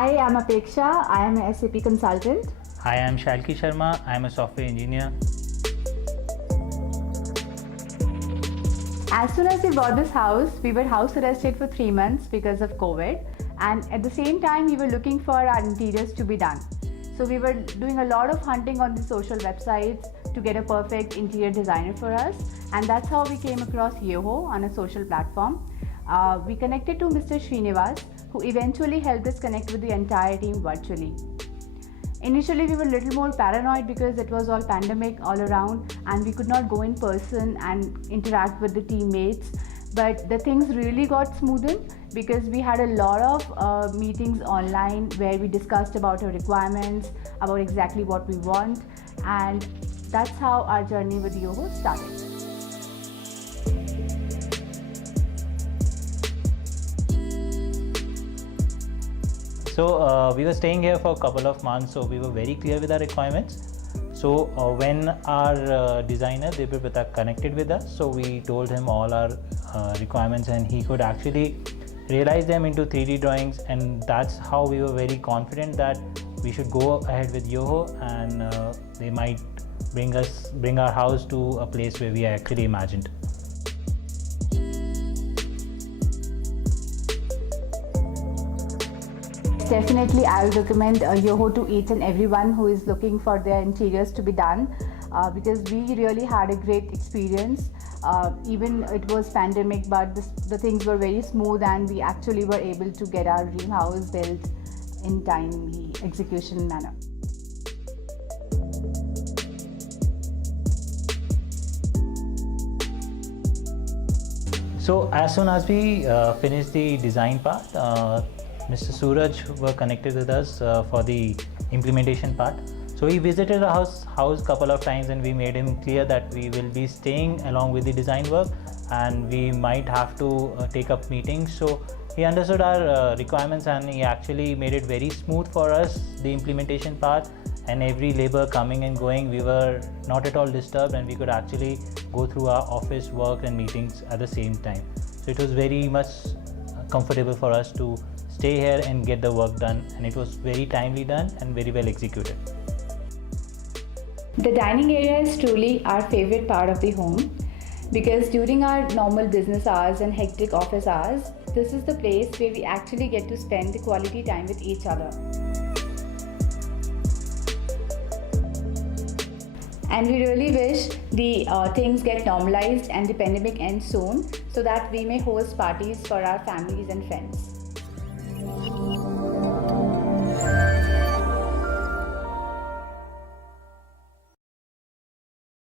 Hi, I'm Apeksha. I am a SAP consultant. Hi, I'm Shalki Sharma. I'm a software engineer. As soon as we bought this house, we were house arrested for 3 months because of COVID, and at the same time, we were looking for our interiors to be done. So we were doing a lot of hunting on the social websites to get a perfect interior designer for us, and that's how we came across Yoho on a social platform. We connected to Mr. Srinivas, who eventually helped us connect with the entire team virtually. Initially, we were a little more paranoid because it was all pandemic all around and we could not go in person and interact with the teammates. But the things really got smoothened because we had a lot of meetings online where we discussed about our requirements, about exactly what we want, and that's how our journey with Yoho started. So we were staying here for a couple of months, so we were very clear with our requirements. So when our designer Debabrata connected with us, so we told him all our requirements and he could actually realize them into 3D drawings, and that's how we were very confident that we should go ahead with Yoho, and they might bring our house to a place where we actually imagined. Definitely, I would recommend Yoho to each and everyone who is looking for their interiors to be done because we really had a great experience. Even it was pandemic, but the things were very smooth and we actually were able to get our dream house built in timely execution manner. So as soon as we finished the design part, Mr. Suraj were connected with us for the implementation part. So he visited our house couple of times and we made him clear that we will be staying along with the design work and we might have to take up meetings. So he understood our requirements and he actually made it very smooth for us, the implementation part, and every labor coming and going, we were not at all disturbed and we could actually go through our office work and meetings at the same time. So it was very much comfortable for us to stay here and get the work done, and it was very timely done and very well executed. The dining area is truly our favorite part of the home because during our normal business hours and hectic office hours, this is the place where we actually get to spend the quality time with each other. And we really wish the things get normalized and the pandemic ends soon so that we may host parties for our families and friends.